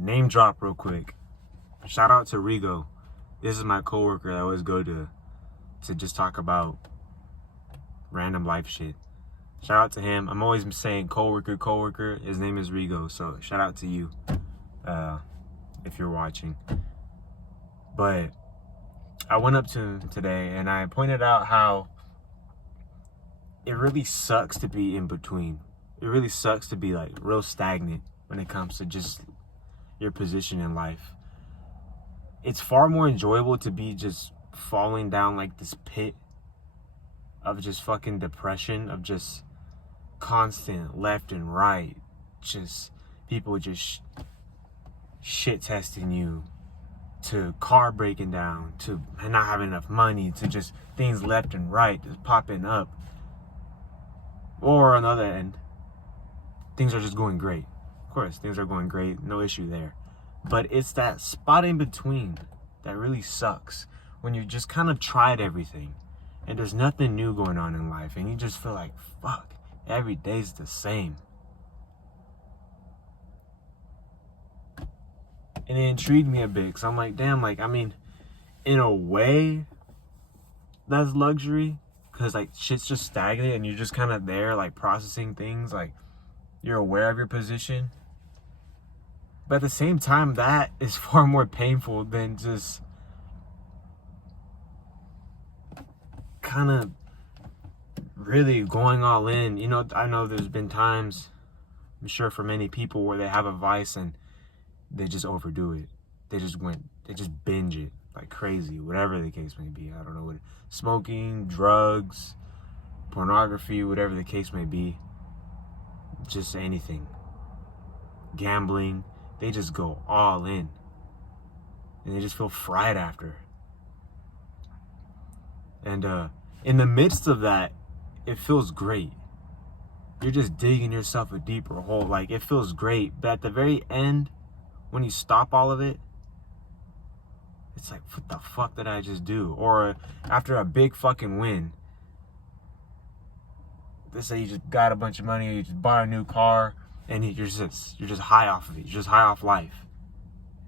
Name drop real quick. Shout out to Rigo. This is my coworker that I always go to just talk about random life shit. Shout out to him. I'm always saying coworker. His name is Rigo, so shout out to you if you're watching. But I went up to him today and I pointed out how it really sucks to be in between. It really sucks to be like real stagnant when it comes to just your position in life. It's far more enjoyable to be just falling down like this pit of just fucking depression, of just constant left and right, just people just shit testing you, to car breaking down, to not having enough money, to just things left and right just popping up. Or on the other end, things are just going great. Of course, things are going great, no issue there. But it's that spot in between that really sucks, when you just kind of tried everything and there's nothing new going on in life and you just feel like, fuck, every day's the same. And it intrigued me a bit because I'm like, damn, like, I mean, in a way, that's luxury, because like shit's just stagnant and you're just kind of there, like processing things, like you're aware of your position. But at the same time, that is far more painful than just kind of really going all in. You know, I know there's been times, I'm sure for many people, where they have a vice and they just overdo it. They just binge it like crazy, whatever the case may be. I don't know what, smoking, drugs, pornography, whatever the case may be. Just anything. Gambling. They just go all in. And they just feel fried after. And in the midst of that, it feels great. You're just digging yourself a deeper hole. Like, it feels great. But at the very end, when you stop all of it, it's like, what the fuck did I just do? Or after a big fucking win, let's say you just got a bunch of money, or you just bought a new car, and you're just high off of it. You're just high off life.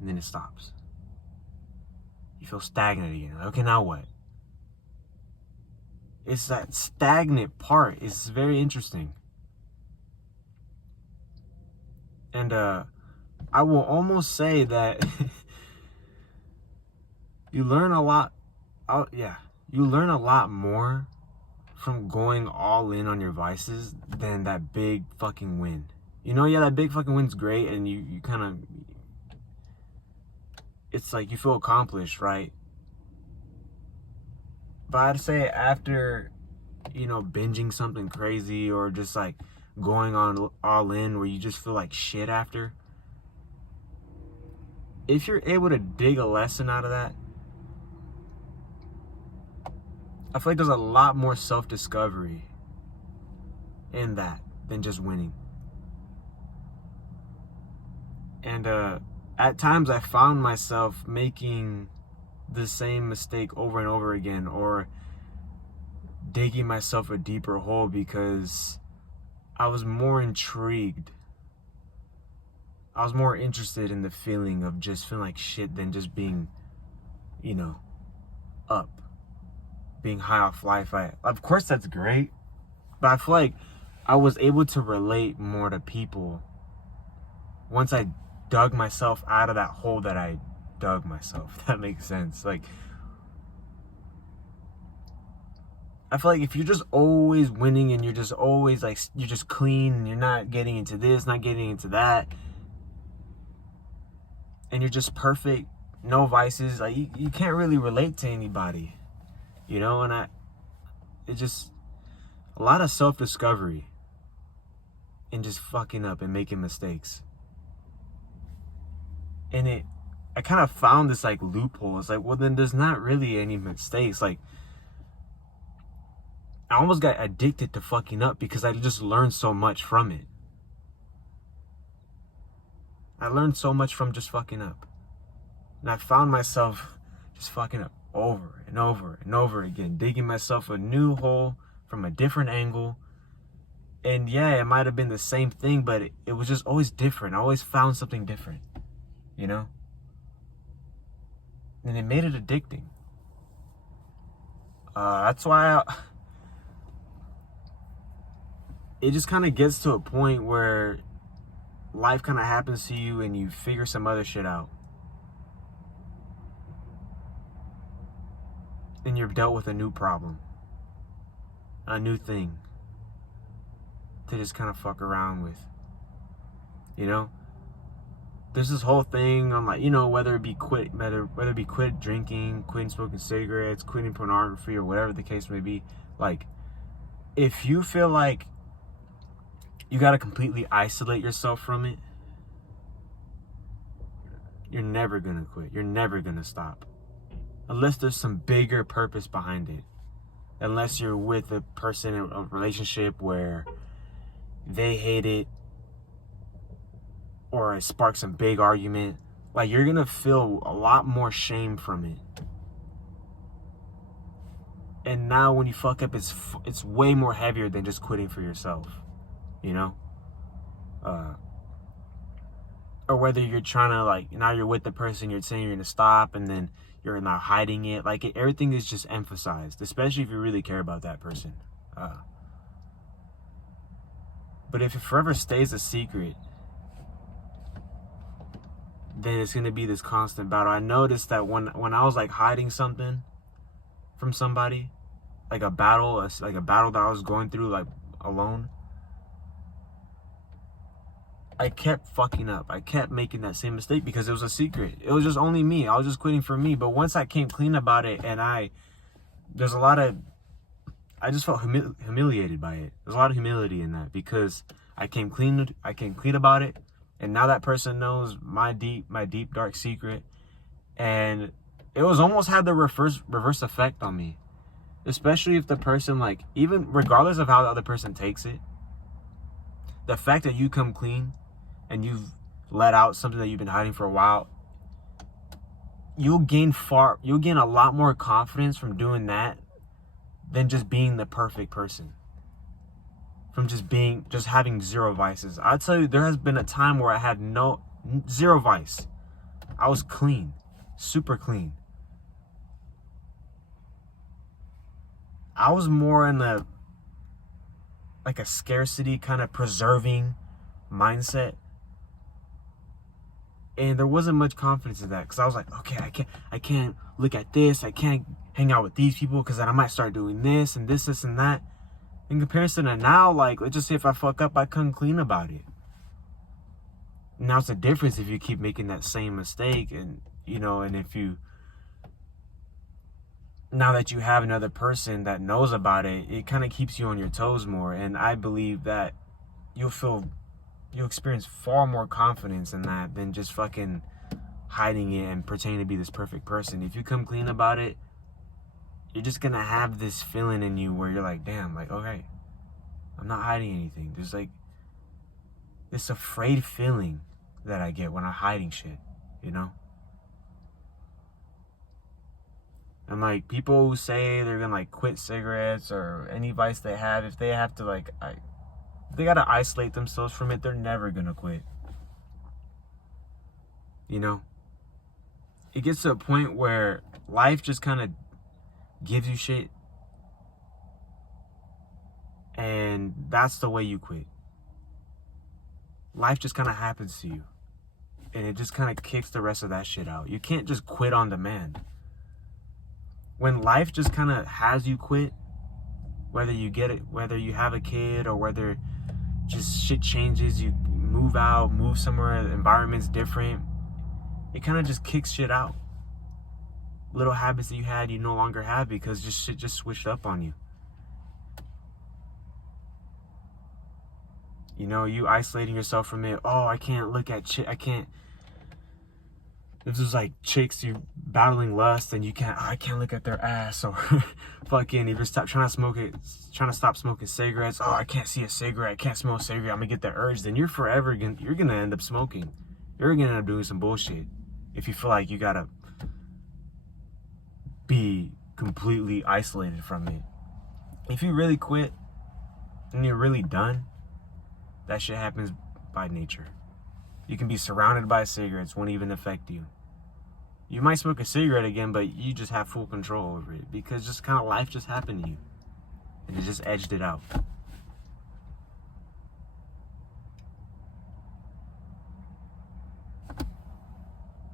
And then it stops. You feel stagnant again. Okay, now what? It's that stagnant part. It's very interesting. And I will almost say that you learn a lot. You learn a lot more from going all in on your vices than that big fucking win. You know, yeah, that big fucking win's great, and you kind of, it's like you feel accomplished, right? But I'd say after, you know, binging something crazy, or just like going on all in where you just feel like shit after, if you're able to dig a lesson out of that, I feel like there's a lot more self-discovery in that than just winning. And at times I found myself making the same mistake over and over again, or digging myself a deeper hole, because I was more intrigued. I was more interested in the feeling of just feeling like shit than just being, you know, up, being high off life. Of course that's great, but I feel like I was able to relate more to people once I dug myself out of that hole that I dug myself, if that makes sense. Like, I feel like if you're just always winning and you're just always like, you're just clean and you're not getting into this, not getting into that, and you're just perfect, no vices, like you can't really relate to anybody, you know? And it's just a lot of self-discovery and just fucking up and making mistakes. And I kind of found this like loophole. It's like, well, then there's not really any mistakes. Like, I almost got addicted to fucking up because I just learned so much from it. I learned so much from just fucking up. And I found myself just fucking up over and over and over again, digging myself a new hole from a different angle. And yeah, it might have been the same thing, but it was just always different. I always found something different. you know? And it made it addicting. That's why it just kind of gets to a point where life kind of happens to you and you figure some other shit out. And you're dealt with a new problem, a new thing to just kind of fuck around with, you know? There's this whole thing on, like, you know, whether it be quit drinking, quitting smoking cigarettes, quitting pornography, or whatever the case may be. Like, if you feel like you gotta completely isolate yourself from it, you're never gonna quit. You're never gonna stop. Unless there's some bigger purpose behind it. Unless you're with a person in a relationship where they hate it, or it sparks some big argument. Like, you're gonna feel a lot more shame from it. And now when you fuck up, it's way more heavier than just quitting for yourself, you know? Or whether you're trying to, like, now you're with the person, you're saying you're gonna stop, and then you're not hiding it. Like, everything is just emphasized, especially if you really care about that person. But if it forever stays a secret, then it's gonna be this constant battle. I noticed that when I was, like, hiding something from somebody, like a battle that I was going through, like, alone, I kept fucking up. I kept making that same mistake because it was a secret. It was just only me. I was just quitting for me. But once I came clean about it, and I just felt humiliated by it. There's a lot of humility in that because I came clean about it, and now that person knows my deep dark secret, and it was almost had the reverse effect on me. Especially if the person, like, even regardless of how the other person takes it, the fact that you come clean and you've let out something that you've been hiding for a while, you'll gain a lot more confidence from doing that than just being the perfect person. From just having zero vices. I'll tell you, there has been a time where I had zero vice. I was clean, super clean. I was more in a scarcity kind of preserving mindset. And there wasn't much confidence in that because I was like, okay, I can't look at this. I can't hang out with these people because then I might start doing this and this and that. In comparison to now, like, let's just say if I fuck up, I come clean about it. Now it's a difference if you keep making that same mistake, and, you know, and if you, now that you have another person that knows about it, it kind of keeps you on your toes more. And I believe that you'll experience far more confidence in that than just fucking hiding it and pretending to be this perfect person. If you come clean about it, you're just gonna have this feeling in you where you're like, damn, like, okay, I'm not hiding anything. There's like this afraid feeling that I get when I'm hiding shit, you know? And, like, people who say they're gonna, like, quit cigarettes or any vice they have, if they have to, like, they gotta isolate themselves from it, they're never gonna quit. You know? It gets to a point where life just kind of gives you shit, and that's the way you quit. Life just kind of happens to you, and it just kind of kicks the rest of that shit out. You can't just quit on demand. When life just kind of has you quit, whether you get it, whether you have a kid, or whether just shit changes, you move out, move somewhere, the environment's different, it kind of just kicks shit out. Little habits that you had, you no longer have because just shit just switched up on you. You know, you isolating yourself from it. Oh, I can't look at I can't. This is like chicks, you're battling lust and I can't look at their ass, or fucking, if you're trying to stop smoking cigarettes. Oh, I can't see a cigarette, I can't smell a cigarette, I'm gonna get the urge. Then you're gonna end up smoking. You're gonna end up doing some bullshit if you feel like you gotta be completely isolated from it. If you really quit and you're really done, that shit happens by nature. You can be surrounded by cigarettes, won't even affect you. You might smoke a cigarette again, but you just have full control over it because just kind of life just happened to you. And it just edged it out.